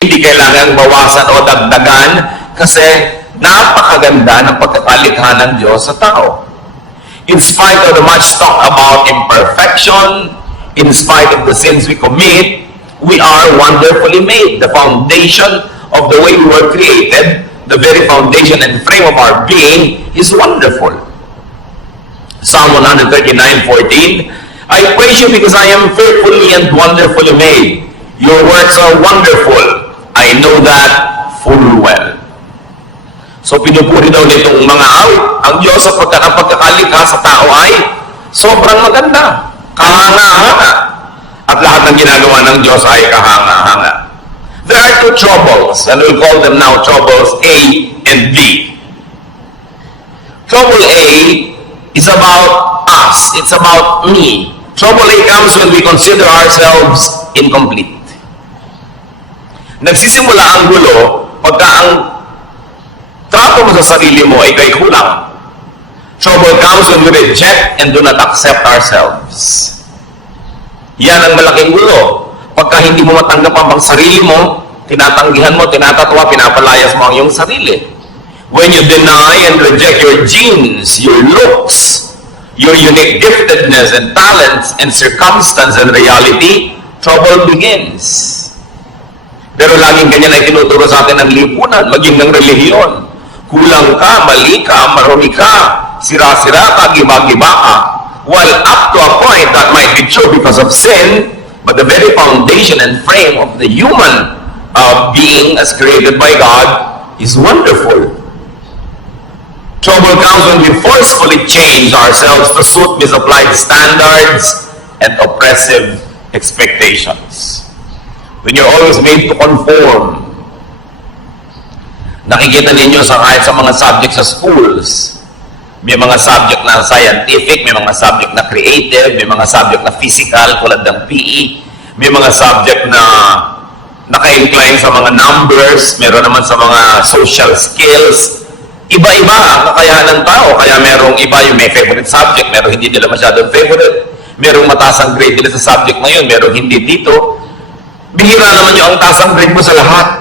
Hindi kailangan bawasan o dagdagan kasi napakaganda ng pagkakalikha ng Diyos sa tao. In spite of the much talk about imperfection, in spite of the sins we commit, we are wonderfully made. The foundation of the way we were created, the very foundation and frame of our being is wonderful. Psalm 139:14, I praise you because I am fearfully and wonderfully made. Your works are wonderful. I know that full well. So pinupuri daw nitong mga awit ang Diyos sa pagkakalikha sa tao ay sobrang maganda, kahanga-hanga. At lahat ng ginagawa ng Diyos ay kahanga-hanga. There are two troubles, and we'll call them now troubles A and B. Trouble A is about us. It's about me. Trouble A comes when we consider ourselves incomplete. Nagsisimula ang gulo pagka ang trato mo sa sarili mo ay kay kulang. Trouble comes when we reject and do not accept ourselves. Yan ang malaking gulo. Pagka hindi mo matanggap ang sarili mo, tinatanggihan mo, tinatatwa, pinapalayas mo ang iyong sarili. When you deny and reject your genes, your looks, your unique giftedness and talents and circumstance and reality, trouble begins. Pero laging ganyan ay tinuturo sa atin ng lipunan, maging ng relihiyon. Kulang ka, mali ka, marumi ka, sira-sira ka, giba-giba ka. While up to a point that might be true because of sin, but the very foundation and frame of the human being as created by God is wonderful. Trouble comes when we forcefully change ourselves to suit misapplied standards and oppressive expectations. When you're always made to conform. Nakikita ninyo kahit sa mga subject sa schools, may mga subject na scientific, may mga subject na creative, may mga subject na physical, tulad ng PE, may mga subject na naka-incline sa mga numbers, meron naman sa mga social skills. Iba-iba ang kakayahan ng tao, kaya merong iba yung may favorite subject, merong hindi nila masyadong favorite, merong mataas ang grade nila sa subject na yun, merong hindi dito. Bihira naman yung ang taas ang grade mo sa lahat.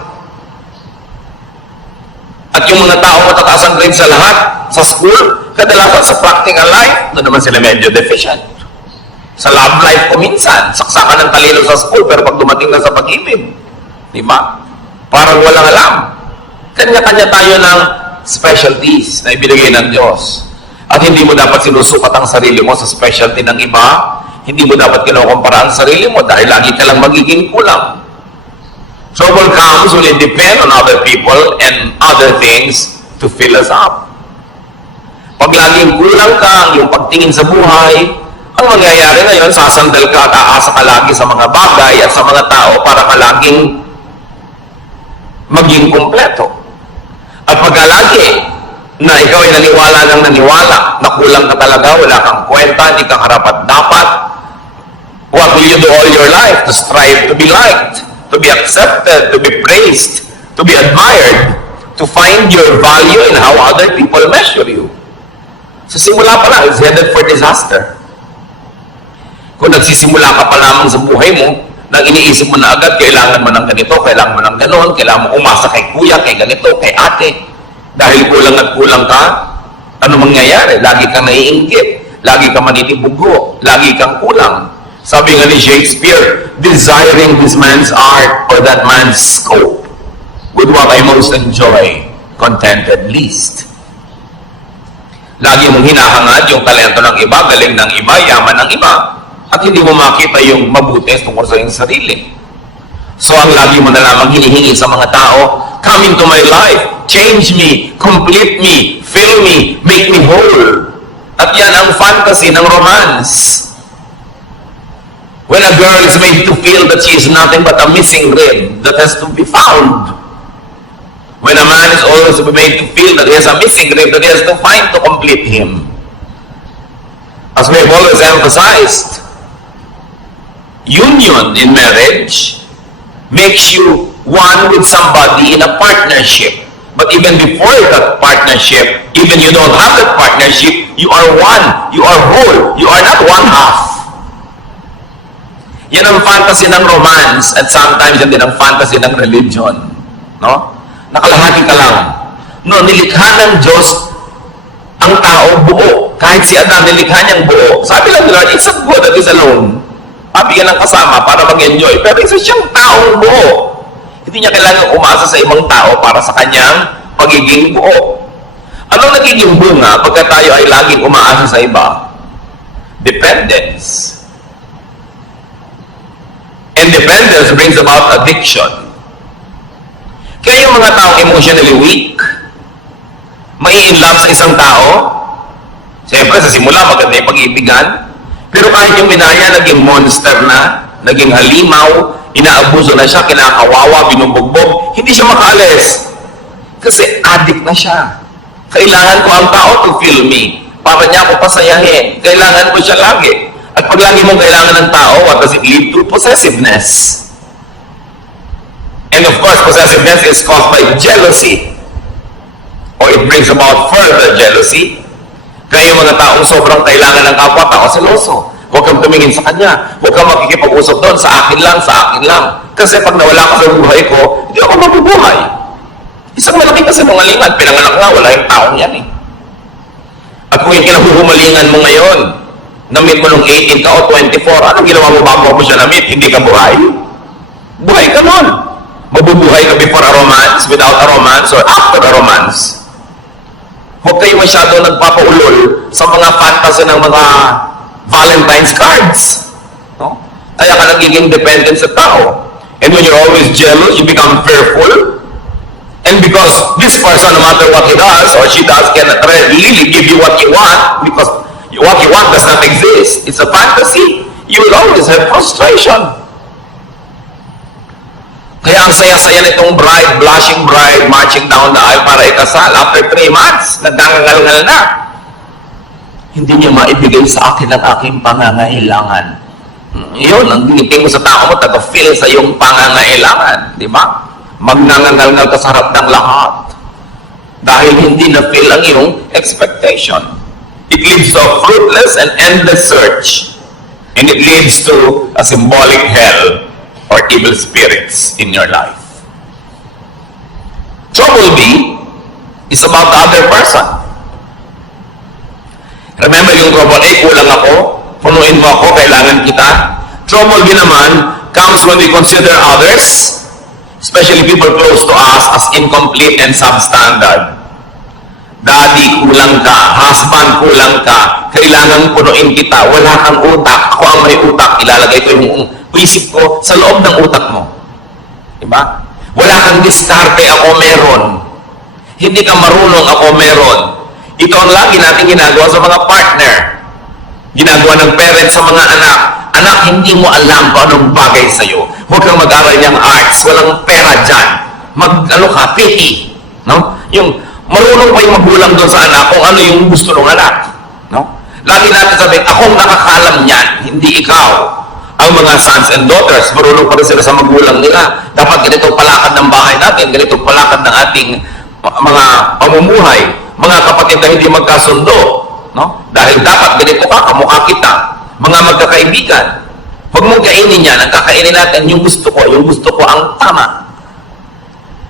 At yung mga tao matataas ang grade sa lahat, sa school, kadalasan sa practical life, doon naman sila medyo deficient. Sa love life ko minsan, saksakan ng talino sa school, pero pag dumating na sa pag-ibig, di ba? Parang walang alam. Kanya-kanya tayo ng specialties na ibinigay ng Diyos. At hindi mo dapat sinusukat ang sarili mo sa specialty ng iba. Hindi mo dapat kinukumpara ang sarili mo dahil lagi ka lang magiging kulang. Trouble comes when it depend on other people and other things to fill us up. Pag laging kulang ka, yung pagtingin sa buhay, ang mangyayari ngayon, sasandal ka at aasa ka lagi sa mga bagay at sa mga tao para ka laging maging kumpleto. At pagka lagi na ikaw ay naniwala ng naniwala, na kulang ka talaga, wala kang kwenta, hindi ka karapat-dapat, what will you do all your life? To strive to be liked, to be accepted, to be praised, to be admired, to find your value in how other people measure you. Sa simula pa lang, it's headed for disaster. Kung nagsisimula ka pa lamang sa buhay mo, nang iniisip mo na agad, kailangan mo ng ganito, kailangan mo ng ganon, kailangan mo umasa kay kuya, kay ganito, kay ate. Dahil kulang at kulang ka, ano mangyayari? Lagi kang naiinggit, lagi kang manitibugo, lagi kang kulang. Sabi nga ni Shakespeare, desiring this man's art or that man's scope, with what I most enjoy, contented least. Lagi mong hinahangad yung talento ng iba, galing ng iba, yaman ng iba, at hindi mo makita yung mabuti tungkol sa iyong sarili. So ang lagi mo na lamang hinihingi sa mga tao, come into my life, change me, complete me, fill me, make me whole. At yan ang fantasy ng romance. When a girl is made to feel that she is nothing but a missing rib that has to be found. When a man is always made to feel that he has a missing rib that he has to find to complete him. As we have always emphasized, union in marriage makes you one with somebody in a partnership. But even before that partnership, even you don't have that partnership, you are one, you are whole, you are not one half. Yan ang fantasy ng romance at sometimes yan din ang fantasy ng religion. No? Nakalahati ka lang. No, nilikha ng Diyos ang tao buo. Kahit si Adam, nilikha niyang buo. Sabi lang nila, it's not good that is alone. Pabigyan ng kasama para mag-enjoy. Pero isa siyang taong buo. Hindi niya kailangan umasa sa ibang tao para sa kanyang pagiging buo. Anong nagiging bunga pagka tayo ay laging umaasa sa iba? Dependence. And dependence brings about addiction. Kaya yung mga taong emotionally weak, mai-inlove sa isang tao, siyempre sa simula maganda yung pag-iibigan, pero kahit yung minaya naging monster na, naging halimaw, inaabuso na siya, kinakawawa, binubugbog, hindi siya makaalis. Kasi addict na siya. Kailangan ko ang tao to feel me. Para niya ako pasayahin. Kailangan ko siya lagi. At pag lagi mong kailangan ng tao, what does it lead to? Possessiveness. And of course, possessiveness is caused by jealousy. Or it brings about further jealousy. Kaya yung mga taong sobrang kailangan ng kapwa-tao, seloso. Huwag kang tumingin sa kanya. Huwag kang makikipag-usap doon. Sa akin lang, sa akin lang. Kasi pag nawala ka sa buhay ko, hindi ako mabubuhay. Isang malaki kasi mangalingan. Pinanganak nga, wala yung taong yan eh. At kung yung kinahuhumalingan mo ngayon, na-meet mo nung 18 ka o 24, anong ginawa mo bago mo siya na-meet? Hindi ka buhay? Buhay ka nun. Mabubuhay ka before a romance, without a romance, or after a romance. Huwag kayo masyado nagpapaulol sa mga fantasy ng mga Valentine's cards. No? Kaya ka nagiging dependent sa tao. And when you're always jealous, you become fearful. And because this person, no matter what he does or she does, cannot really give you what you want, because what you want does not exist. It's a fantasy. You will always have frustration. Kaya ang saya-saya nitong bride, blushing bride, marching down the aisle para ikasal. After 3 months, nagdangangal-ngal na. Hindi niya maibigay sa akin ang aking pangangailangan. Yun, ang giniting mo sa tao mo, taga-feel sa iyong pangangailangan. Di ba? Magnangangal-ngal ka sa harap ng lahat. Dahil hindi na-feel ang iyong expectation. It leads to a fruitless and endless search. And it leads to a symbolic hell or evil spirits in your life. Trouble B is about the other person. Remember yung trouble A, kulang ako, punuin mo ako, kailangan kita. Trouble B naman comes when we consider others, especially people close to us, as incomplete and substandard. Daddy, kulang ka. Husband, kulang ka. Kailangan punuin kita. Wala kang utak. Ako ang may utak. Ilalagay ko yung isip ko sa loob ng utak mo. Diba? Wala kang diskarte. Ako meron. Hindi ka marunong. Ako meron. Ito ang lagi natin ginagawa sa mga partner. Ginagawa ng parents sa mga anak. Anak, hindi mo alam kung anong bagay sa'yo. Huwag kang mag-aral niyang arts. Walang pera dyan. Pity. No? Yung marunong pa yung magulang doon sa anak kung ano yung gusto ng anak. No? Lagi natin sabihin, akong nakakalam niyan, hindi ikaw. Ang mga sons and daughters, marunong pa rin sila sa magulang nila. Dapat ganitong palakad ng bahay natin, ganitong palakad ng ating mga pamumuhay, mga kapatid na hindi magkasundo. No? Dahil dapat ganito ka, kamukha kita. Mga magkakaibigan. Huwag mong kainin yan, ang kakainin natin yung gusto ko ang tama.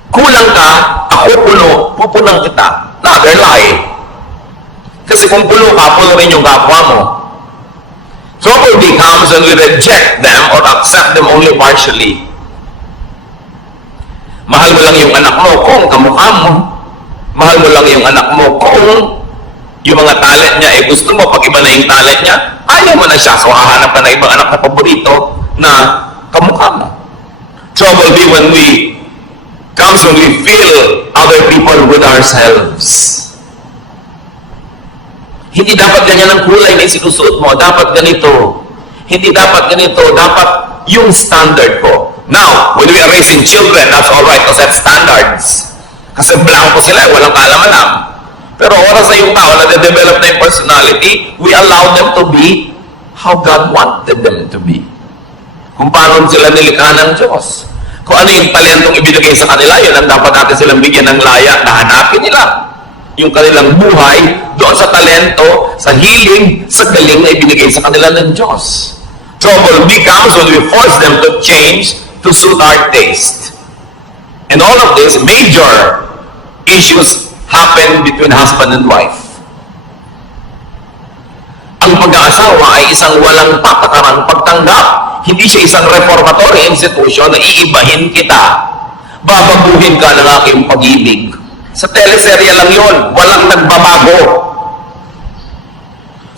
Kulang ka, ako puno, pupunang kita. Another lie. Kasi kung puno ka, puno rin yung kapwa mo. Trouble becomes when we reject them or accept them only partially. Mahal mo lang yung anak mo kung kamukha mo. Mahal mo lang yung anak mo kung yung mga talent niya, gusto mo, pag iba na yung talent niya, ayaw mo na siya. So, hahanap ka na ibang anak na paborito na kamukha mo. Trouble be comes when we feel other people with ourselves. Hindi dapat ganyan ang kulay na isinusuot mo. Dapat ganito. Hindi dapat ganito. Dapat yung standard ko. Now, when we are raising children, that's alright because that's standards. Kasi blanco sila, walang kaalam-alam. Pero oras na yung tao na de-develop na yung personality, we allow them to be how God wanted them to be. Kung paano sila nilikha ng Diyos. Kung ano yung talentong ibinigay sa kanila, yun ang dapat natin silang bigyan ng laya na hanapin nila. Yung kanilang buhay, doon sa talento, sa hiling, sa galing na ibinigay sa kanila ng Diyos. Trouble becomes when we force them to change to suit our taste. And all of these major issues happen between husband and wife. Ang pag-aasawa ay isang walang patakarang pagtanggap. Hindi siya isang reformatory institution na iibahin kita. Babaguhin ka ng aking pag-ibig. Sa teleserye lang yun, walang nagbabago.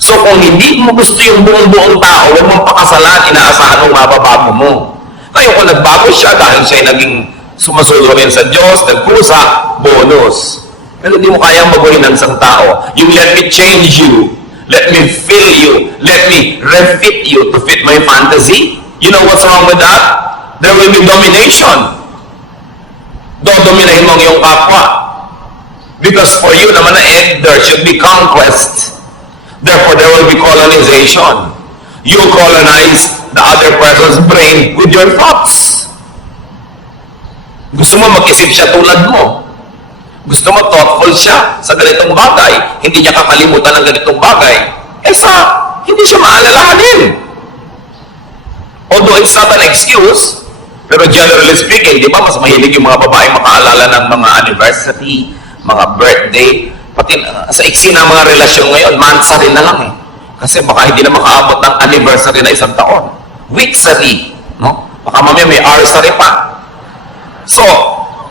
So kung hindi mo gusto yung buong tao, huwag mong pakasalan, inaasahan mong mababago mo. Ngayon kung nagbago siya dahil siya ay naging sumusunod rin sa Diyos, nagkusa, bonus. Pero hindi mo kayang baguhin ng isang tao. Yung let me change you, let me fill you, let me refit you to fit my fantasy. You know what's wrong with that? There will be domination. Dodominahin mo ang iyong kapwa. Because for you naman na there should be conquest. Therefore, there will be colonization. You colonize the other person's brain with your thoughts. Gusto mo mag-isip siya tulad mo. Gusto mo thoughtful siya sa ganitong bagay. Hindi niya kakalimutan ng ganitong bagay. Hindi siya maalalahanin. Although it's not an excuse, pero generally speaking, di ba, mas mahilig yung mga babae makaalala ng mga anniversary, mga birthday, pati sa iksi ng mga relasyon ngayon, monthsary na lang eh. Kasi baka hindi na makaabot ng anniversary na isang taon. Weeksary, no? Baka mamaya may hourssary pa. So,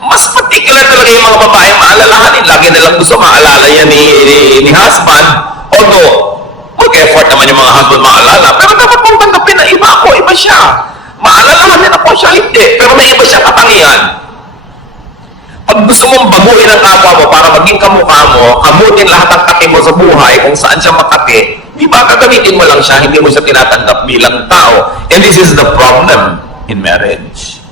mas particular talaga yung mga babaeng maalalahanin. Lagi nilang gusto maalala yan ni husband. Although, mag-effort naman yung mga husband maalala. Pero dapat mong tanggapin na iba ako, iba siya. Maalalahanin ako siya, hindi. Pero may iba siya katangian. Pag gusto mong baguhin ang kapwa mo para maging kamukha mo, abutin lahat ng kati mo sa buhay kung saan siya makati, di ba gagamitin mo lang siya, hindi mo siya tinatanggap bilang tao. And this is the problem in marriage.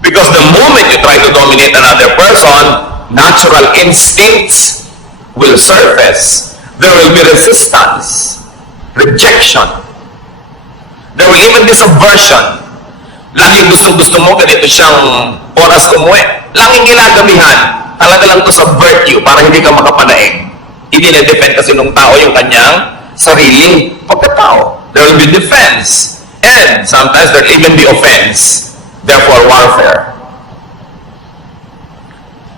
Because the moment you try to dominate another person, natural instincts will surface. There will be resistance, rejection. There will even be subversion. Laging gusto mo, ganito siyang oras umuwi. Laging ginagamihan, talaga lang to subvert you para hindi ka makapanaig. Idine-defend kasi nung tao yung kanyang sariling pagkatao. There will be defense. And sometimes there will even be offense. Therefore, warfare.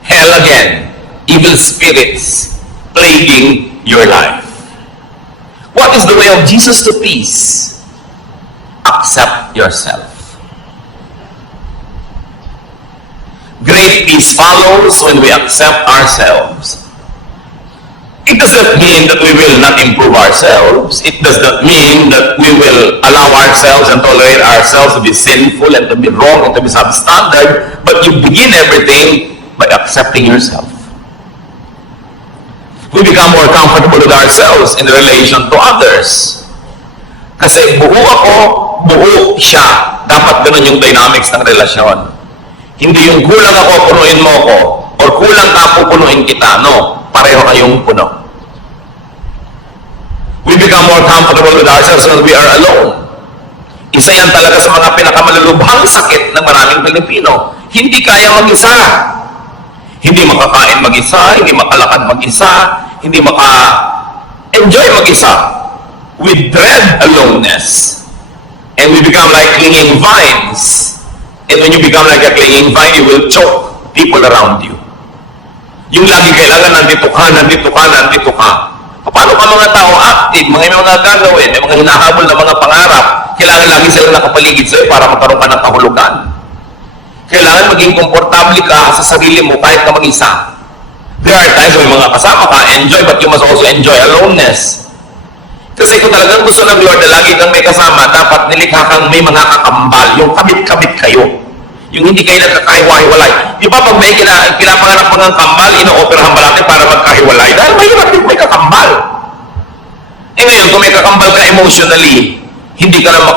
Hell again. Evil spirits plaguing your life. What is the way of Jesus to peace? Accept yourself. Great peace follows when we accept ourselves. It does not mean that we will not improve ourselves. It does not mean that we will allow ourselves and tolerate ourselves to be sinful and to be wrong and to be substandard. But you begin everything by accepting yourself. We become more comfortable with ourselves in relation to others. Kasi buo ako, buo siya. Dapat ganun yung dynamics ng relasyon. Hindi yung kulang ako, punuin mo ako. Or kulang ka, pupunuin kita. No, pareho kayong puno. We become more comfortable with ourselves when we are alone. Isa yan talaga sa mga pinakamalulubhang sakit ng maraming Pilipino. Hindi kaya mag-isa. Hindi makakain mag-isa, hindi makalakad mag-isa, hindi maka-enjoy mag-isa. We dread aloneness. And we become like clinging vines. And when you become like a clinging vine, you will choke people around you. Yung lagi kailangan nandito ka, nandito ka, nandito ka. Paano ka mga tao active, mga gagawin, may mga hinahabol na mga pangarap, kailangan lagi sila nakapaligid sa'yo para magkaroon ka ng kahulugan. Kailangan maging komportable ka sa sarili mo kahit na mag-isa. There are times when mga kasama ka, enjoy, but you must also enjoy aloneness. Kasi kung talagang gusto ng Lord na lagi kang may kasama, dapat nilikha kang may mga kakambal, yung kabit-kabit kayo. Yung hindi kayo nagkakahiwa-hiwalay. Di ba pag may pinapangarap mo ng kambal, ino-operahan ba natin para magkahiwalay? Dahil mahirap din may kakambal. Eh ngayon, kung may kakambal ka emotionally, hindi ka na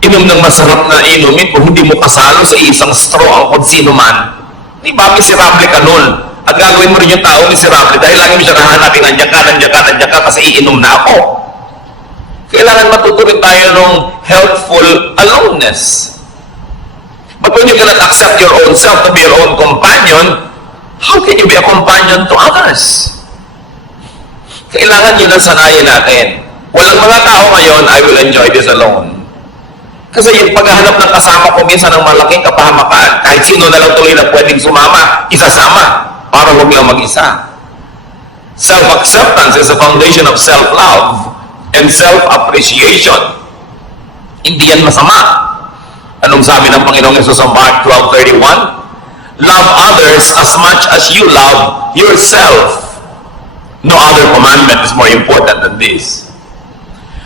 inom ng masarap na inumin kung hindi mo kasalo sa isang straw ang kung sino man. Di ba, miserable ka nun. At gagawin mo rin yung tao miserable dahil lagi mo siya nahanapin, nandiyan ka, kasi iinom na ako. Kailangan matuturin tayo ng healthful aloneness. But when you cannot accept your own self to be your own companion, how can you be a companion to others? Kailangan yun ang sanayin natin. Walang mga tao ngayon, I will enjoy this alone. Kasi yung paghahanap ng kasama ko minsan ng malaking kapahamakan, kahit sino na lang tuloy na pwedeng sumama, isasama, para huwag lang mag-isa. Self-acceptance is the foundation of self-love and self-appreciation. Hindi yan masama. Anong sabi ng Panginoong Yesus sa Mark 12:31? Love others as much as you love yourself. No other commandment is more important than this.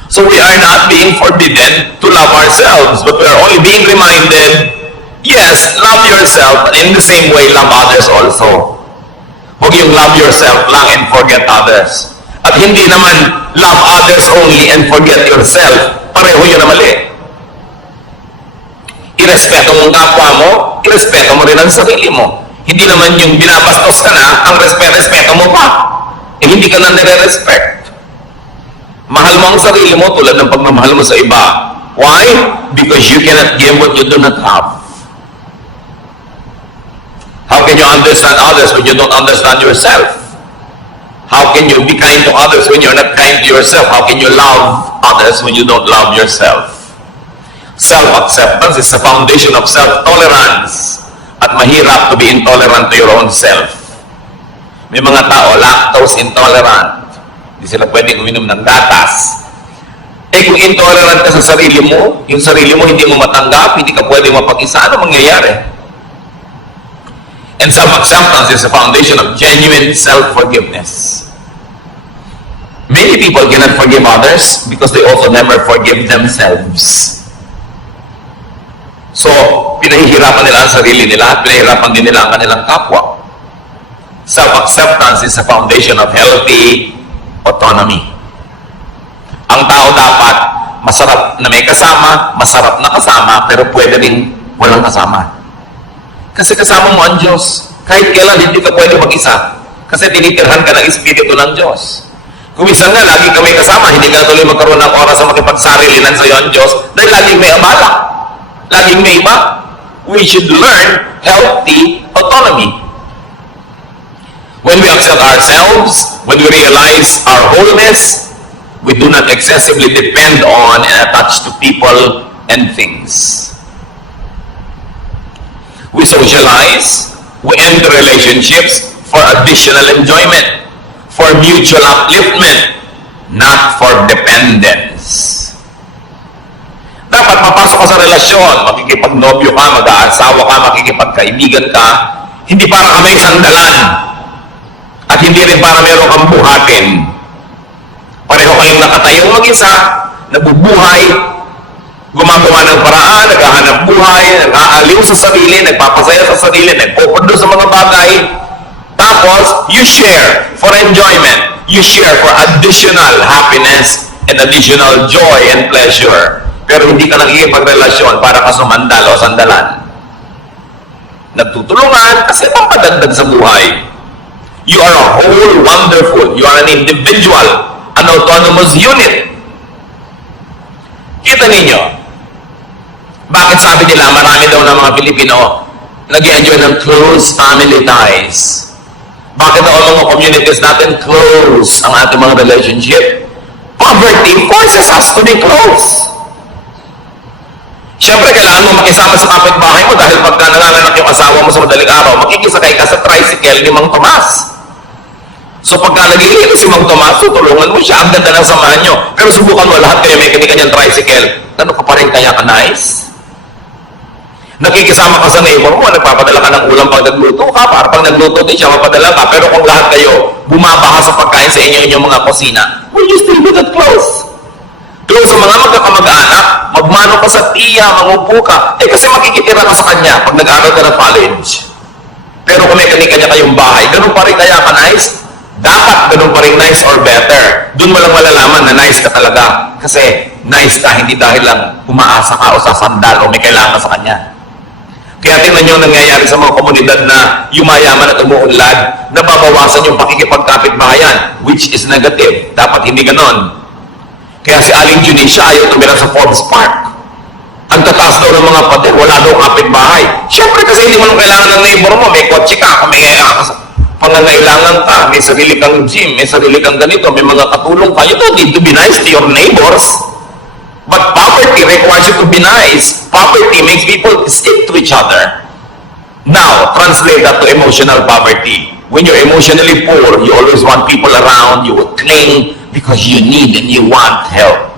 So we are not being forbidden to love ourselves, but we are only being reminded, yes, love yourself, but in the same way, love others also. Huwag yung love yourself lang and forget others. At hindi naman love others only and forget yourself. Pareho yun na mali. Irespeto mo ang kapwa mo, irespeto mo rin ang sarili mo. Hindi naman yung binabastos ka na, ang respeto mo pa. Eh hindi ka na nire-respect. Mahal mo ang sarili mo tulad ng pagmamahal mo sa iba. Why? Because you cannot give what you do not have. How can you understand others when you don't understand yourself? How can you be kind to others when you're not kind to yourself? How can you love others when you don't love yourself? Self-acceptance is the foundation of self-tolerance. At mahirap to be intolerant to your own self. May mga tao, lactose intolerant. Hindi sila pwedeng uminom ng gatas. Eh kung intolerant ka sa sarili mo, yung sarili mo hindi mo matanggap, hindi ka pwedeng mapag-isa, ano mangyayari? And self-acceptance is the foundation of genuine self-forgiveness. Many people cannot forgive others because they also never forgive themselves. So, pinahihirapan nila ang sarili nila at pinahihirapan din nila ang kanilang kapwa. Self-acceptance is the foundation of healthy autonomy. Ang tao dapat masarap na may kasama, masarap na kasama, pero pwede rin walang kasama. Kasi kasama mo ang Diyos. Kahit kailan hindi ka pwede mag-isa. Kasi tinitirhan ka ng Espiritu ng Diyos. Kung minsan nga, lagi ka may kasama, hindi ka tuloy magkaroon ng oras na makipagsarilinan sa iyo ang Diyos dahil laging may abala. Laging may iba. We should learn healthy autonomy. When we accept ourselves, when we realize our wholeness, we do not excessively depend on and attach to people and things. We socialize, we enter relationships for additional enjoyment, for mutual upliftment, not for dependence. Dapat papasok ka sa relasyon, makikipagnobyo ka, mag-aasawa ka, makikipagkaibigan ka, hindi para ka may sandalan, at hindi rin para meron kang buhatin. Pareho kayong nakatayong mag-isa, nabubuhay, gumagawa ng paraan, naghahanap buhay, nag-aaliw sa sarili, nagpapasaya sa sarili, nagpupundo sa mga bagay. Tapos, you share for enjoyment. You share for additional happiness and additional joy and pleasure. Pero hindi ka nakikipagrelasyon para ka sumandal o sandalan. Nagtutulungan kasi pampadagdag sa buhay. You are a whole wonderful. You are an individual, an autonomous unit. Kita ninyo, bakit sabi nila marami daw ng mga Pilipino nag-enjoy ng close family ties? Bakit daw ang mga communities natin close ang ating mga relationship? Poverty forces us to be close. Siyempre, kailangan mo makisama sa kapitbahay mo dahil pagka nanganganak yung asawa mo sa madaling araw, makikisakay ka sa tricycle ni Mang Tomas. So pagka nagiging si Mang Tomas, tutulungan mo siya, ang ganda ng samahan nyo. Pero subukan mo, lahat kayo may kanyang tricycle. Ano ka pa rin kaya ka nice? Nakikisama ka sa neighbor mo, nagpapadala ka ng ulam pag nagluto ka, para pag nagluto din siya, mapadala ka. Pero kung lahat kayo bumabaha sa pagkain sa inyong mga kusina, will you still be that close? Close sa mga magkakamag-anak, magmano ka sa tiya, mangupo ka. Eh kasi makikitira ka sa kanya pag nag-aaral ka ng college. Pero kung may kanya kayong bahay, ganun pa rin kaya ka nice? Dapat ganun pa rin nice or better. Doon mo lang malalaman na nice ka talaga. Kasi nice ka, hindi dahil lang umaasa ka o sasandal o may kailangan ka sa kanya. Kaya tingnan nyo ang nangyayari sa mga komunidad na yumayaman at umuunlad, nababawasan yung pakikipagkapit-bahayan, which is negative. Dapat hindi ganon. Kaya si Aling Junisha ayaw tumira sa Forbes Park. Ang tataas daw ng mga pader, wala daw kapitbahay. Siyempre kasi hindi mo nang kailangan ng neighbor mo, may kotse ka, may pangangailangan ka, may sarili kang gym, may sarili kang ganito, may mga katulong ka. You don't need to be nice to your neighbors. But poverty requires you to be nice. Poverty makes people stick to each other. Now, translate that to emotional poverty. When you're emotionally poor, you always want people around, you will cling because you need and you want help.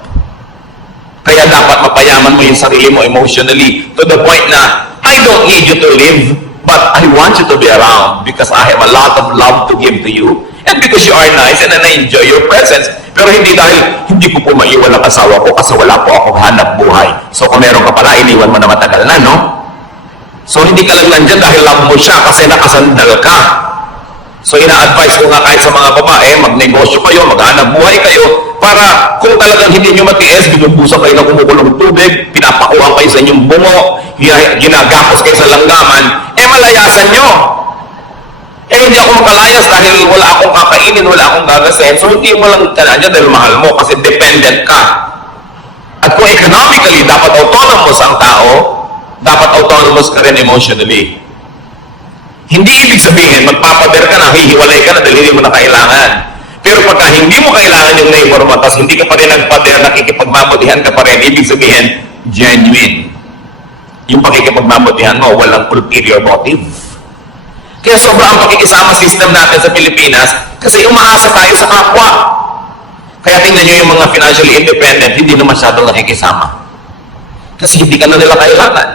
Kaya dapat mapayaman mo yung sarili mo emotionally to the point na, I don't need you to live, but I want you to be around because I have a lot of love to give to you and because you are nice and I enjoy your presence. Pero hindi dahil hindi ko po maiwan ang asawa ko kasi wala po akong hanap buhay. So kung meron ka pala, iniwan mo na matagal na, no? So hindi ka lang nandyan dahil love mo siya kasi nakasandal ka. So ina-advise ko nga kahit sa mga babae, magnegosyo kayo, maghanap buhay kayo, para kung talagang hindi nyo matiis, binubusan kayo ng kumukulong tubig, pinapakuhan kayo sa inyong bungo, ginagapos kayo sa langgaman, malayasan nyo. Hindi ako makalayas dahil wala akong kakainin, wala akong gagasin. So hindi mo lang kananya dahil mahal mo kasi dependent ka. At kung economically, dapat autonomous ang tao, dapat autonomous ka rin emotionally. Hindi ibig sabihin, magpapader ka na, hihiwalay ka na dahil hindi mo na kailangan. Pero pagka hindi mo kailangan yung neighbor mo, tapos hindi ka pa rin nagpader, nakikipagmabutihan ka pa rin, ibig sabihin, genuine. Yung pakikipagmabutihan mo, walang ulterior motive. Kaya sobrang pakikisama system natin sa Pilipinas kasi umaasa tayo sa kapwa. Kaya tingnan nyo yung mga financially independent, hindi na masyadong nakikisama. Kasi hindi ka na nila kailangan.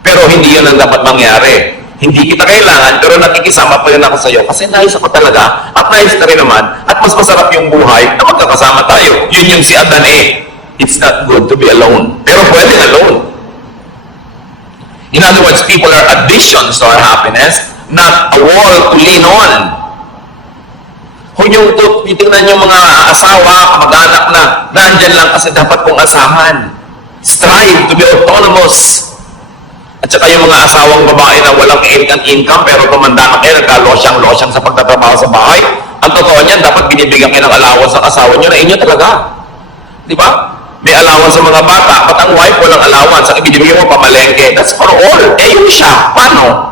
Pero hindi yun ang dapat mangyari. Hindi kita kailangan, pero nakikisama pa rin ako sa'yo kasi nais ako talaga at nais ka rin naman at mas masarap yung buhay na magkakasama tayo. Yun yung si Adan eh. It's not good to be alone. Pero pwede alone. In other words, people are additions to our happiness, not a wall to lean on. Kung yung titingnan yung mga asawa, mag-anak na, nandyan lang kasi dapat kong asahan. Strive to be autonomous. At saka yung mga asawang babae na walang income pero tumanda na kayo, nagka-losyang sa pagtatrabaho sa bahay, ang totoo niyan, dapat binibigyan kayo ng allowance sa asawa nyo na inyo talaga. Di ba? May allowance sa mga bata, but ang wife walang allowance, ang ibinibigyan mo pamalengke. That's for all. Yung siya, paano?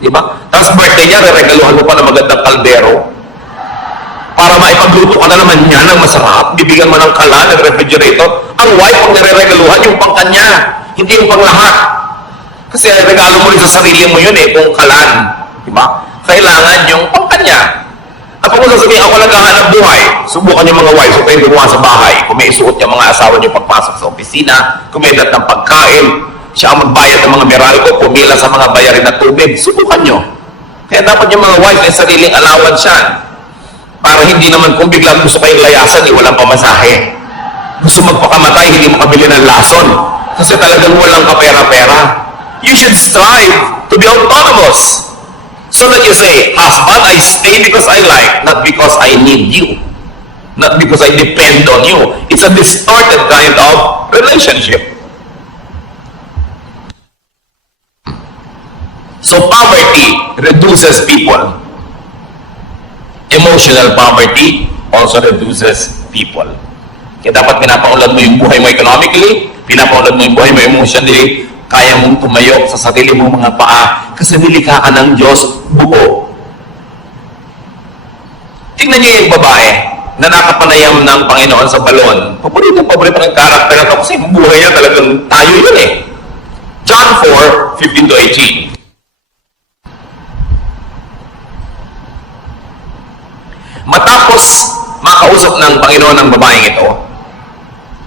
Di ba? Tapos birthday niya, regaluhan mo pa ng magandang kaldero. Para maipagluto ka na naman niya ng masarap, bibigyan mo ng kalan, ng refrigerator. Ang wife ang nire-regaluhan yung pang kanya, hindi yung pang lahat. Kasi regalo mo rin sa sarili mo yun kung kalan. Diba? Kailangan yung pang kanya. At kung sasabihin ako naghahanap buhay, subukan yung mga wives, so kayo gumawa sa bahay. Kung may isuot yung mga asawa niyo pagpasok sa opisina, kung may dat ng pagkain, siya ang magbayad ng mga Meralco, pumila sa mga bayarin na tubig, subukan nyo. Kaya dapat yung mga wives ay sariling allowance yan. Para hindi naman kung biglang gusto kayong layasan, walang pamasahe. Gusto magpakamatay, hindi makabili ng lason. Kasi talagang walang kapera-pera. You should strive to be autonomous. So that you say, husband, I stay because I like, not because I need you. Not because I depend on you. It's a distorted kind of relationship. So poverty reduces people. Emotional poverty also reduces people. Kaya dapat pinapaunlad mo yung buhay mo economically, pinapaunlad mo yung buhay mo emotionally, kaya mong tumayo sa sarili mong mga paa kasi nilikha ka ng Diyos buo. Tingnan niyo yung babae na nakapanayam ng Panginoon sa balon. Paborito ng karakter na ito kasi buhay niya talagang tayo yun John 4:15-18. Matapos makausap ng Panginoon ng babaeng ito,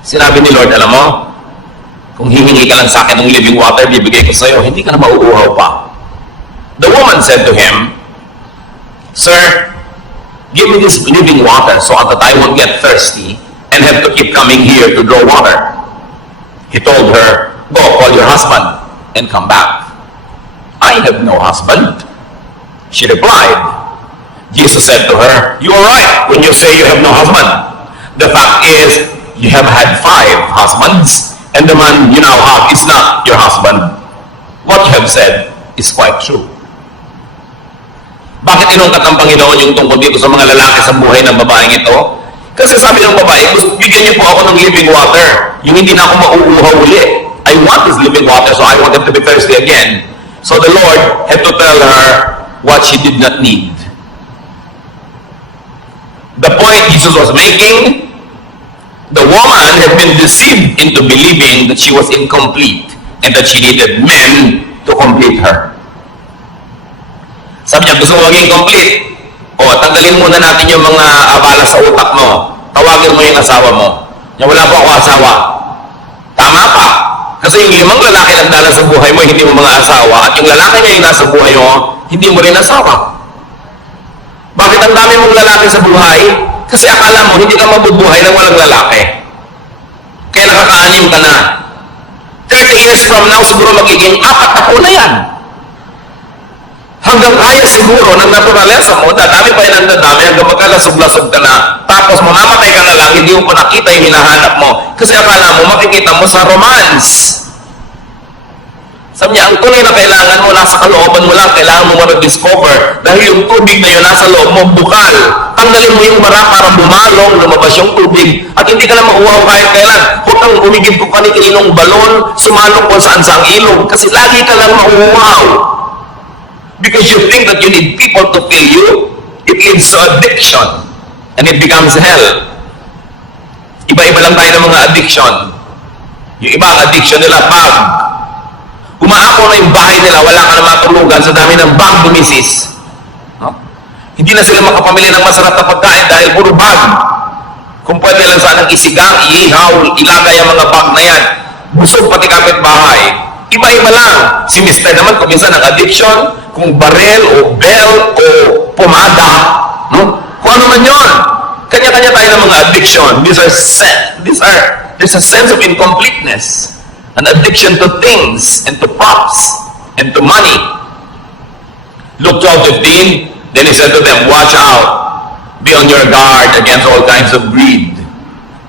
sinabi ni Lord, alam mo, kung hihingi ka lang sa akin ng living water, bibigay ko sa iyo, hindi ka na mauuhaw pa. The woman said to him, Sir, give me this living water so that I won't get thirsty and have to keep coming here to draw water. He told her, Go, call your husband and come back. I have no husband. She replied. Jesus said to her, You are right when you say you have no husband. The fact is, you have had 5 husbands, and the man you now have is not your husband. What you have said is quite true. Bakit inungkat ng Panginoon yung tungkol dito sa mga lalaki sa buhay ng babaeng ito? Kasi sabi ng babae, bigyan niyo po ako ng living water. Yung hindi na ako mauuhaw uli. I want this living water so I want him to be thirsty again. So the Lord had to tell her what she did not need. The point Jesus was making, the woman had been deceived into believing that she was incomplete and that she needed men to complete her. Sabi niya, gusto mo maging complete? O, tanggalin muna natin yung mga abala sa utak mo. Tawagin mo yung asawa mo. Niya, wala po ako asawa. Tama ka. Kasi yung 5 lalaki nagdala sa buhay mo, hindi mo mga asawa. At yung lalaki niya yung nasa buhay mo, hindi mo rin asawa. Bakit ang dami mong lalaki sa buhay? Kasi akala mo, hindi ka mabubuhay ng walang lalaki. Kaya nakakaanim ka na. 30 years from now, siguro magiging 4 na yan. Hanggang kaya siguro ng naturalesa mo, dadami pa yan ang dadami, hanggang magkalasog-lasog ka na. Tapos mamamatay ka na lang, hindi mo pa nakita yung hinahanap mo. Kasi akala mo, makikita mo sa romance. Sabi niya, ang tunay na kailangan mo, nasa kalooban mo lang, kailangan mo ma-discover. Dahil yung tubig na yun, nasa loob mo, bukal. Tanggalin mo yung bara para bumalong, lumabas yung tubig. At hindi ka na mauwaw kahit kailan. Huwag kang umigid kung kanikininong balon, sumalok kung saan sa ilog. Kasi lagi ka lang mauwaw. Because you think that you need people to fill you, it leads to addiction. And it becomes hell. Iba-iba lang tayo ng mga addiction. Yung iba, ang addiction nila, bag. Umaako na yung bahay nila, wala ka na matulugan sa dami ng bag bumisis. No? Hindi na sila makapamili ng masarap na pagkain dahil puro bag. Kung pwede lang sanang isigang, iihaw, ilagay ang mga bag na yan. Busog pati kapitbahay. Iba-iba lang. Si Mr. naman, kung minsan ang addiction, kung barel o belt o pomada, no? Kung ano man yun. Kanya-kanya tayo ng mga addiction. There's a sense of incompleteness. An addiction to things and to props and to money. Luke 12:15, then he said to them, watch out, be on your guard against all kinds of greed.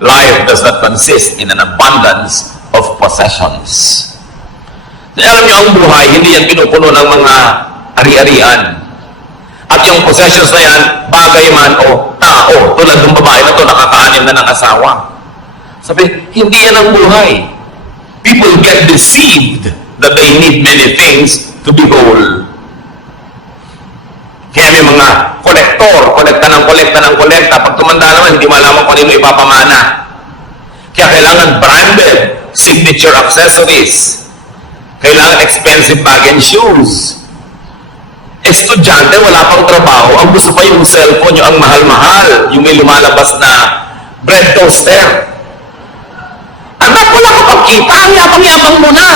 Life does not consist in an abundance of possessions. Kaya alam niyo, ang buhay, hindi yan pinupuno ng mga ari-arian. At yung possessions na yan, bagay man o tao, tulad ng babae na ito, nakakaanim na ng asawa. Sabi, hindi yan ang buhay. People get deceived that they need many things to be whole. Kaya may mga kolektor, kolekta ng kolekta. Pag tumanda naman, hindi malaman kung ano ipapamana. Kaya kailangan branded signature accessories. Kailangan expensive bag and shoes. Estudyante, wala pang trabaho. Ang gusto pa yung cellphone nyo, ang mahal-mahal. Yung may lumalabas na bread toaster. Anak, wala ka pang kita. Ang yabang-yabang mo na.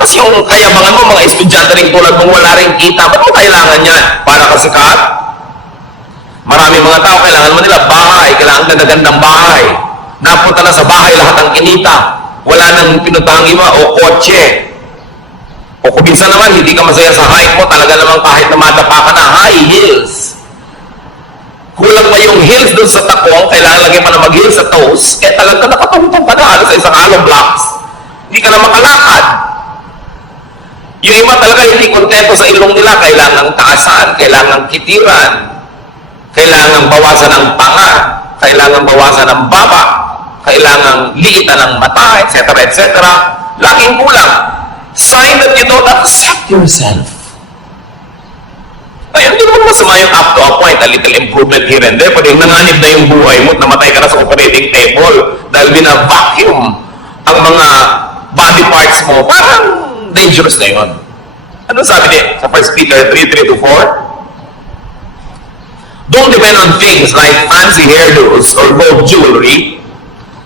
Kasi yung kayabangan mo, mga estudyante rin tulad mong wala rin kita. Ba't mo kailangan yan? Para ka sikat? Maraming mga tao, kailangan mo nila bahay. Kailangan ganda-gandang bahay. Napunta na sa bahay lahat ang kinita. Wala nang pinutang iba o kotse. O kung minsan naman, hindi ka masaya sa hike mo, talaga namang kahit na madapa ka na, high heels. Kulang pa yung heels doon sa takong, kailangan lagi pa na mag-heels sa toes, eh talaga nakatungtong ka na halos sa isang hollow blocks. Hindi ka na makalakad. Yung iba talaga hindi kontento sa ilong nila, kailangang taasan, kailangang kitiran, kailangang bawasan ng panga, kailangang bawasan ng baba, kailangang liitan ng mata, etc. etc. Laging kulang. Sign that you don't accept yourself. Ay, hindi naman masama yung up to a point, a little improvement here and there. Pwede nanganib na yung buhay mo at namatay ka na sa operating table dahil bina-vacuum ang mga body parts mo. Parang dangerous na yun. Ano sabi niya sa 1 Peter 3:3-4? Don't depend on things like fancy hairdos or gold jewelry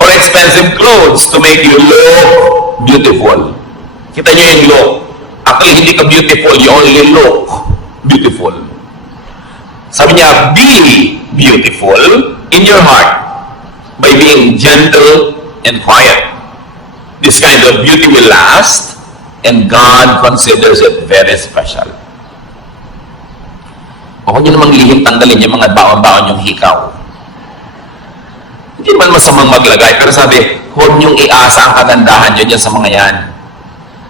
or expensive clothes to make you look beautiful. Kita nyo yung look. Actually, hindi ka beautiful. You only look beautiful. Sabi niya, be beautiful in your heart by being gentle and quiet. This kind of beauty will last and God considers it very special. Huwag nyo namang lihim tanggalin yung mga baon-baon yung hikaw. Hindi naman masamang maglagay. Pero sabi, huwag nyong iasa ang kagandahan nyo dyan sa mga yan.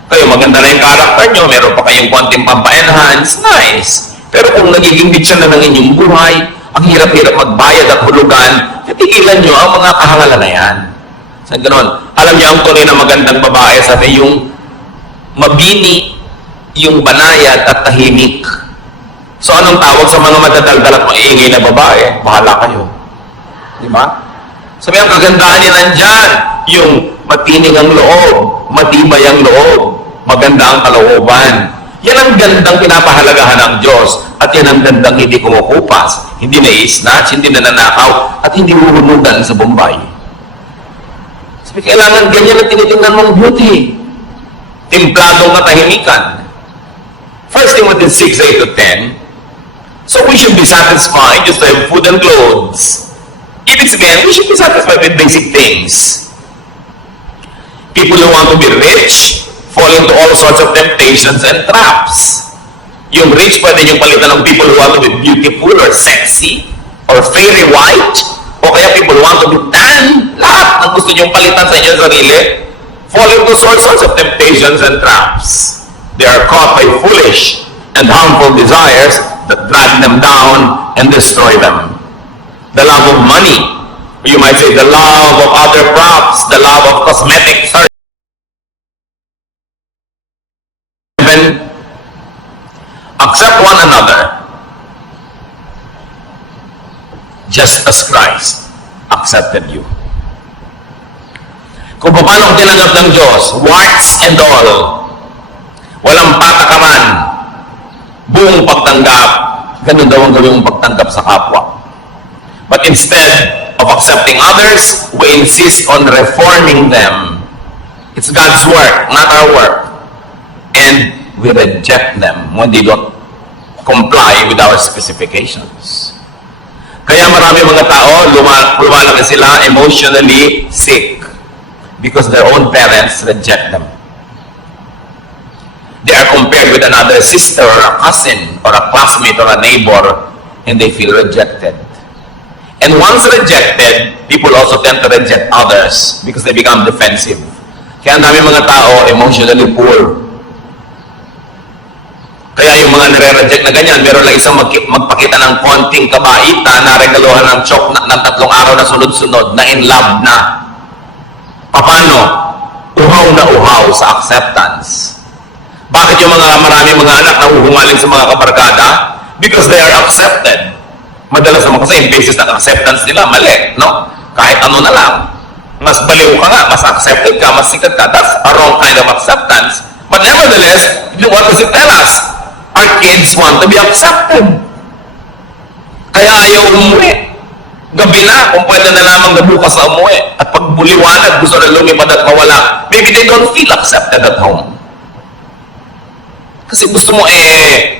Kayo, maganda na yung character nyo, meron pa kayong konting pampa-enhance, nice. Pero kung nagiging bitsa na ng inyong buhay, ang hirap-hirap magbayad at hulugan, titigilan nyo ang mga kahangalan na yan. Sa ganon, alam niyo ang tunay na magandang babae, sabi yung mabini, yung banayad at tahimik. So anong tawag sa mga madadaldal at maingay na babae? Bahala kayo. Di ba? Sabi ang kagandahan niya nandyan, yung matinig ang loob, matibay ang loob, maganda ang kalooban. Yan ang gandang pinapahalagahan ng Diyos at yan ang gandang hindi kumukupas, hindi na-snatch, hindi nananakaw, at hindi huhunugan sa Bombay. Sabi, kailangan ganyan ang tinitingnan mong beauty. Templadong katahimikan. 1 Timothy 6, 8-10. So we should be satisfied just to have food and clothes. Ibig sabihin, we should be satisfied with basic things. People who want to be rich fall into all sorts of temptations and traps. Yung rich, pwede niyong palitan ng people who want to be beautiful or sexy or fairy white, o kaya people who want to be tan. Lahat ng gusto niyong palitan sa inyong sarili fall into all sorts of temptations and traps. They are caught by foolish and harmful desires that drag them down and destroy them. The love of money, you might say the love of other props, the love of cosmetics, accept one another just as Christ accepted you. Kung paano tinanggap ng Diyos, warts and all, walang patakaran, buong pagtanggap, ganun daw ang gawin mong pagtanggap sa kapwa. But instead of accepting others, we insist on reforming them. It's God's work, not our work. And we reject them when they don't comply with our specifications. Kaya marami mga tao, lumalaki sila emotionally sick because their own parents reject them. They are compared with another sister or a cousin or a classmate or a neighbor and they feel rejected. And once rejected, people also tend to reject others because they become defensive. Kaya ang dami mga tao emotionally poor. Kaya yung mga nire-reject na ganyan, meron lang isang magpakita ng konting kabaitan na regaluhan ng chok ng 3 araw na sunod-sunod na in love na. Paano? Uhaw na uhaw sa acceptance. Bakit yung marami mga anak na uhungaling sa mga kabarkada? Because they are accepted. Madalas naman kasi yung basis ng acceptance nila, mali, no? Kahit ano na lang. Mas baliw ka nga, mas accepted ka, mas sikat ka. That's a wrong kind of acceptance. But nevertheless, what does it tell us? Our kids want to be accepted. Kaya ayaw umuwi. Gabi na, kung pwede na lamang na bukas na umuwi. At pag buliwanag, gusto na lumipad at mawala. Maybe they don't feel accepted at home. Kasi gusto mo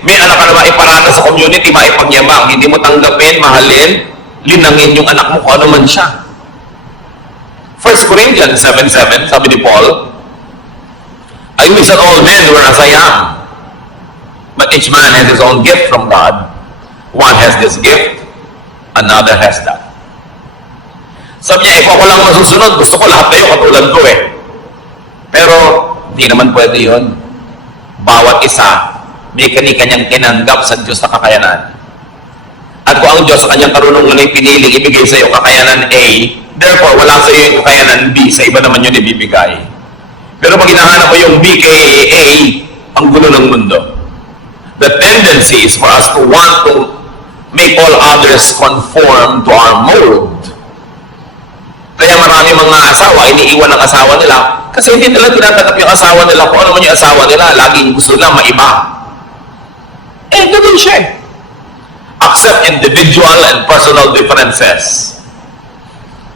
may anak ka naman iparata sa community, maipagyabang. Hindi mo tanggapin, mahalin, linangin yung anak mo kung ano man siya. 1 Corinthians 7:7, sabi ni Paul, I wish that all men were as I am. But each man has his own gift from God. One has this gift, another has that. Sabi niya, ikaw ko lang masusunod. Gusto ko lahat kayo katulad ko Pero, hindi naman pwede yun. Bawat isa, may kani-kanyang tinanggap sa Diyos na kakayanan. At kung ang Diyos sa kanyang karunungan ay piniling ibigay sa iyo kakayanan A, therefore, wala sa iyo yung kakayanan B, sa iba naman yun ibibigay. Pero pag hinahanap mo yung B kay A, ang gulo ng mundo. The tendency is for us to want to make all others conform to our mold. Kaya marami mga asawa, iniiwan ng asawa nila kasi hindi nila tinatanggap yung asawa nila kung ano man yung asawa nila, laging gusto lang maiba. Ganun siya Accept individual and personal differences.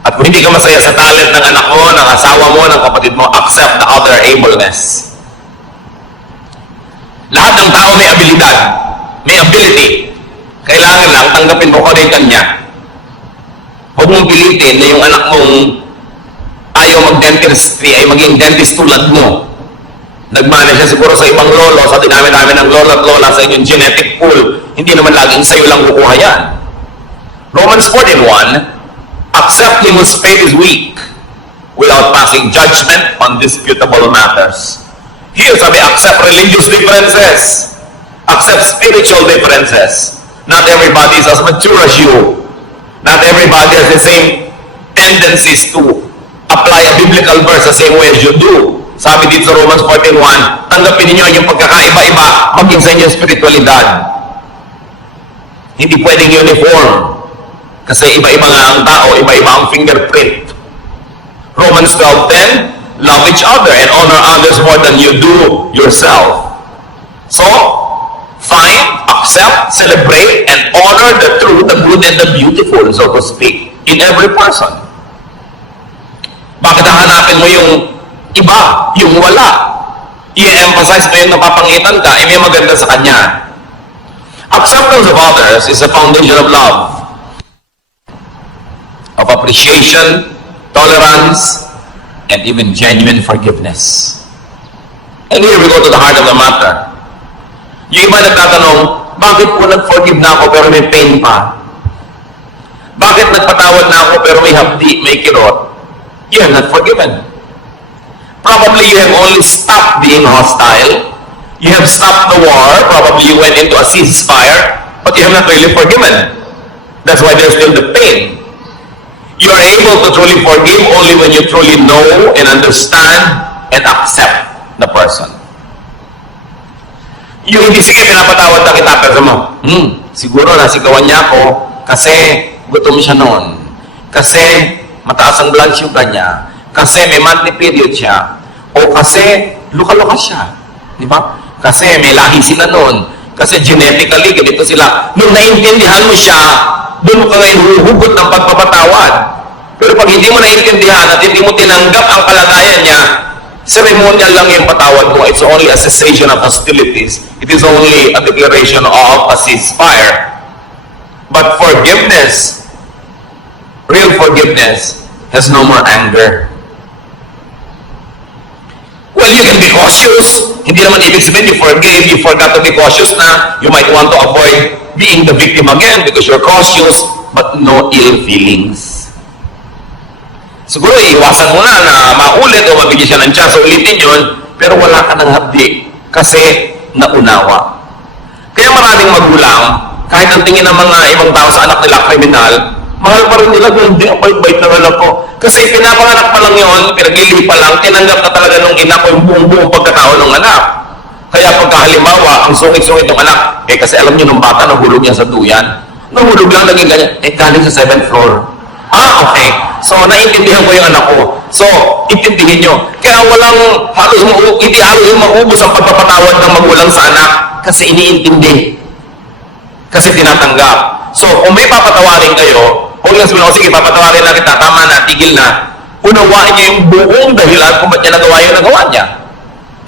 At kung hindi ka masaya sa talent ng anak mo, ng asawa mo, ng kapatid mo, accept the other ableness. Lahat ng tao may abilidad, may ability. Kailangan lang tanggapin mo kung ano yung kanya. Huwag mong pilitin na yung anak mong ayaw mag-dentistry ay maging dentist tulad mo. Nagmana siya siguro sa ibang lolo, sa dinami-dami ng lolo at lola sa inyong genetic pool. Hindi naman laging sa'yo lang kukuha yan. Romans 14:1, accept him whose faith is weak without passing judgment on disputable matters. Here, sabi, accept religious differences. Accept spiritual differences. Not everybody is as mature as you. Not everybody has the same tendencies to apply a biblical verse the same way as you do. Sabi dito sa Romans 14:1, tanggapin ninyo yung pagkakaiba-iba maging sa inyong spiritualidad. Hindi pwedeng uniform. Kasi iba-iba nga ang tao, iba-iba ang fingerprint. Romans 12:10, love each other and honor others more than you do yourself. So, find, accept, celebrate, and honor the true, the good, and the beautiful, so to speak, in every person. Bakit hahanapin mo yung iba, yung wala? I-emphasize mo yung napapangitan ka, may maganda sa kanya. Acceptance of others is a foundation of love, of appreciation, tolerance, and even genuine forgiveness. And here we go to the heart of the matter. Yung iba nagtatanong, bakit po nag-forgive na ako pero may pain pa? Bakit nagpatawad na ako pero may hapdi, may kirot? You have not forgiven. Probably you have only stopped being hostile. You have stopped the war. Probably you went into a ceasefire, but you have not really forgiven. That's why there's still the pain. You are able to truly forgive only when you truly know and understand and accept the person. Yung hindi sige pinapatawad na kita, pero mo, siguro nasigawan niya ako kasi gutom siya noon. Kasi mataas ang blood sugar niya. Kasi may monthly period siya. O kasi luka-luka siya. Di ba? Kasi may lahi sila noon. Kasi genetically, ganito sila. Nung naiintindihan mo siya, doon ka ngayon huhugot ng pagpapatawad. Pero pag hindi mo naiintindihan at hindi mo tinanggap ang kalagayan niya, ceremonial lang yung patawad mo. It's only a cessation of hostilities. It is only a declaration of a ceasefire. But forgiveness, real forgiveness, has no more anger. Well, you can be cautious. Hindi naman ibig sabihin you forgave, you forgot to be cautious na you might want to avoid being the victim again because you're cautious, but no ill feelings. Siguro iwasan mo na maulit o mabigyan siya ng chance, ulitin yun, pero wala ka ng hapdi kasi naunawa. Kaya maraming magulang, kahit ang tingin ng mga ibang tao sa anak nila kriminal, mahal pa rin nila, hindi, ang bait-bait ng anak ko. Kasi pinapanganak pa lang yun, pinagili pa lang, tinanggap na talaga nung ina ko yung buong pagkatao ng anak. Kaya pagkahalimbawa, ang sungit-sungit ng anak, kasi alam niyo nung bata, nahulog niya sa duyan. Nahulog lang, naging ganyan, galing sa 7th floor. Okay. So, naiintindihan ko yung anak ko. So, intindihin nyo. Kaya hindi halos yung maubos ang pagpapatawad ng magulang sa anak kasi iniintindi. Kasi tinatanggap. So, kung may papatawarin kayo, huwag lang sabihin, sige, papatawarin na kita, tama na, tigil na. Unawain niyo yung buong dahilan kung ba't niya nagawa niya.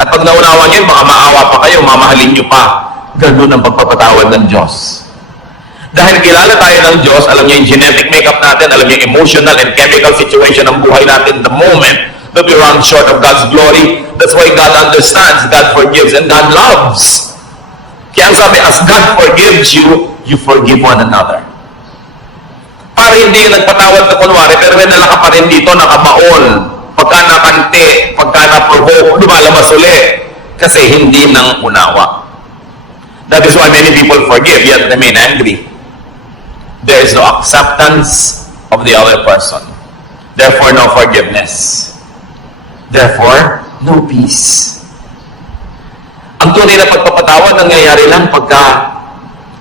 At pag naunawa niyo, baka maawa pa kayo, mamahalin niyo pa. Ganun ang pagpapatawad ng Diyos. Dahil kilala tayo ng Diyos, alam niyo yung genetic makeup natin, alam niyo yung emotional and chemical situation ng buhay natin the moment that we run short of God's glory. That's why God understands, God forgives, and God loves. Kaya ang sabi, as God forgives you, you forgive one another. Para hindi yung nagpatawad ka kunwari, pero may dala ka pa rin dito, nakabaon. Pagka nakante, pagka naprovoke, lumalabas uli. Kasi hindi nang unawa. That is why many people forgive, yet remain angry. There is no acceptance of the other person. Therefore, no forgiveness. Therefore, no peace. Ang tunay na pagpapatawad nangyayari lang pagka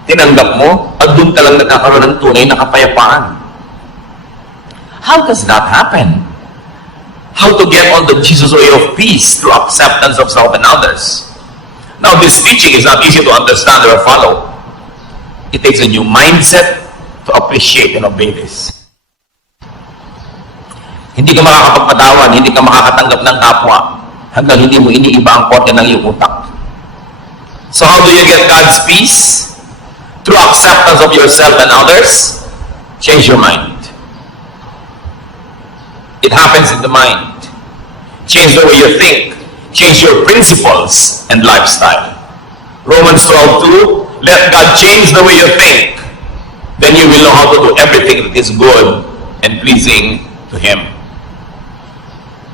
tinanggap mo at doon ka lang nagkakaroon ng tunay na kapayapaan. How does that happen? How to get on the Jesus way of peace through acceptance of self and others? Now, this teaching is not easy to understand or follow. It takes a new mindset to appreciate and obey this. Hindi ka makakapagpatawan, hindi ka makakatanggap ng kapwa hanggang hindi mo iniiba ang korte ng iyong utak. So how do you get God's peace? Through acceptance of yourself and others. Change your mind. It happens in the mind. Change the way you think. Change your principles and lifestyle. Romans 12:2, let God change the way you think. Then you will know how to do everything that is good and pleasing to Him.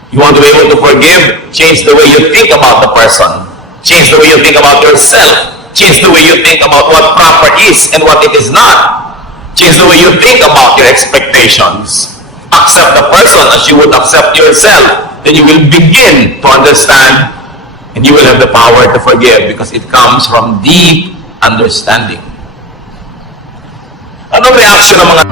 You want to be able to forgive? Change the way you think about the person. Change the way you think about yourself. Change the way you think about what proper is and what it is not. Change the way you think about your expectations. Accept the person as you would accept yourself. Then you will begin to understand and you will have the power to forgive because it comes from deep understanding. Anong reaction ng mga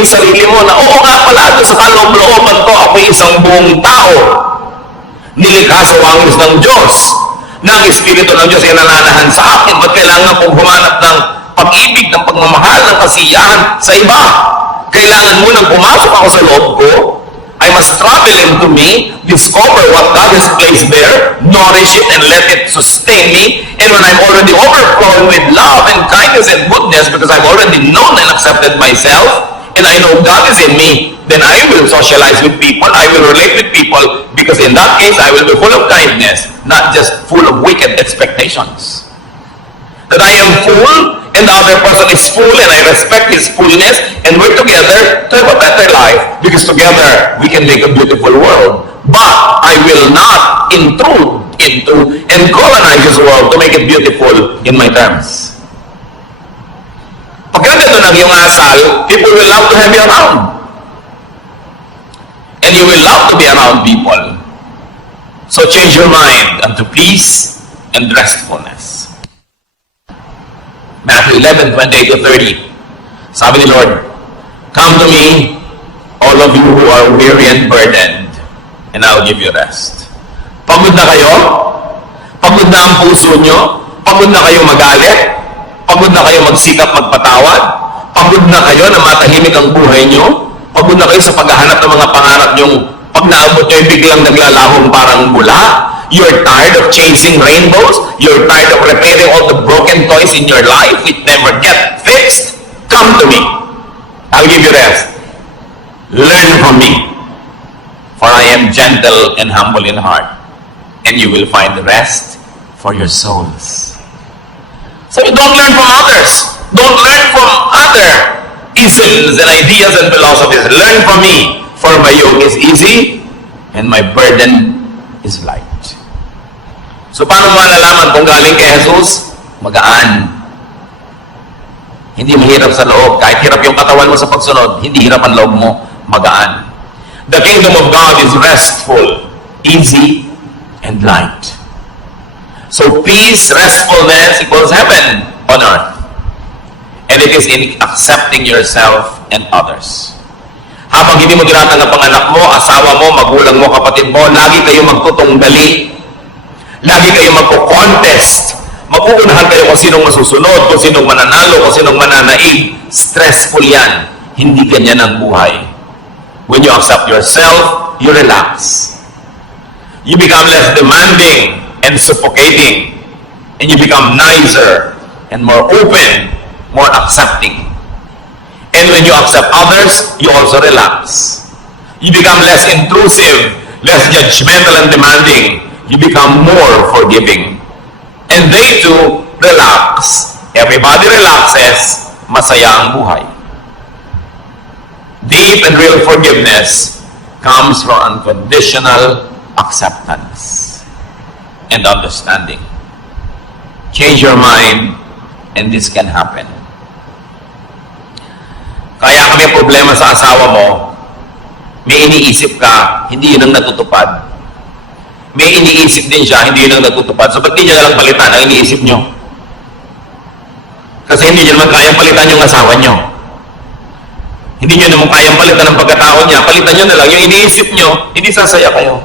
yung sarili mo na, oo nga pala, doon sa kaloob-looban ko, ako'y isang buong tao. Nilikha sa wangis ng Diyos. Na ang Espiritu ng Diyos ay nananahan sa akin. Ba't kailangan kong humanap ng pag-ibig, ng pagmamahal, ng kasiyahan sa iba? Kailangan munang pumasok ako sa loob ko. I must travel into me, discover what God has placed there, nourish it, and let it sustain me. And when I'm already overflowing with love and kindness and goodness, because I've already known and accepted myself, and I know God is in me, then I will socialize with people, I will relate with people, because in that case, I will be full of kindness, not just full of wicked expectations. That I am full, and the other person is full, and I respect his fullness, and we're together to have a better life, because together we can make a beautiful world. But I will not intrude into and colonize this world to make it beautiful in my terms. Pag ganito lang yung asal, people will love to have you around. And you will love to be around people. So change your mind unto peace and restfulness. Matthew 11:28-30. Sabi ni Lord, come to me, all of you who are weary and burdened, and I'll give you rest. Pagod na kayo? Pagod na ang puso nyo? Pagod na kayo magalit? Pagod na kayo magsikap magpatawad? Pagod na kayo na matahimik ang buhay nyo? Pagod na kayo sa paghahanap ng mga pangarap nyong pag naabot nyo biglang naglalahong parang bula? You're tired of chasing rainbows? You're tired of repairing all the broken toys in your life which never get fixed? Come to me. I'll give you rest. Learn from me. For I am gentle and humble in heart, and you will find rest for your souls. So you don't learn from others. Don't learn from other isms and ideas and philosophies. Learn from me. For my yoke is easy and my burden is light. So paano malalaman kung galing kay Jesus? Magaan. Hindi mahirap sa loob. Kahit hirap yung katawan mo sa pagsunod, hindi hirap ang loob mo. Magaan. The kingdom of God is restful, easy, and light. So peace, restfulness equals heaven on earth. And it is in accepting yourself and others. Habang hindi mo tinatanggap ang anak mo, asawa mo, magulang mo, kapatid mo, lagi kayo magtutunggali. Lagi kayo magko-contest. Mag-uunahan kayo kung sinong masusunod, kung sinong mananalo, kung sinong mananaig. Stressful yan. Hindi ganyan ang buhay. When you accept yourself, you relax. You become less demanding and suffocating, and you become nicer and more open, more accepting. And when you accept others, you also relax. You become less intrusive, less judgmental and demanding. You become more forgiving. And they too relax. Everybody relaxes, masaya ang buhay. Deep and real forgiveness comes from unconditional acceptance and understanding. Change your mind, and this can happen. Kaya kami problema sa asawa mo, may iniisip ka, hindi yun ang natutupad. May iniisip din siya, hindi yun ang natutupad. So, ba't di niya nalang palitan ang iniisip nyo? Kasi hindi niya naman kayang palitan yung asawa nyo. Hindi niyo naman kayang palitan ng pagkatao niya. Palitan nyo na lang yung iniisip nyo, hindi sasaya kayo.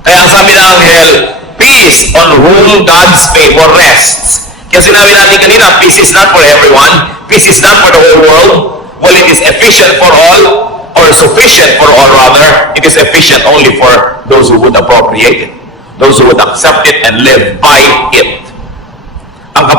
Kaya ang sabi ng anghel, peace on whom God's favor rests. Kaya sinabi natin kanina, peace is not for everyone. Peace is not for the whole world. Well, it is efficient for all, or sufficient for all rather. It is efficient only for those who would appropriate it. Those who would accept it and live by it. Ang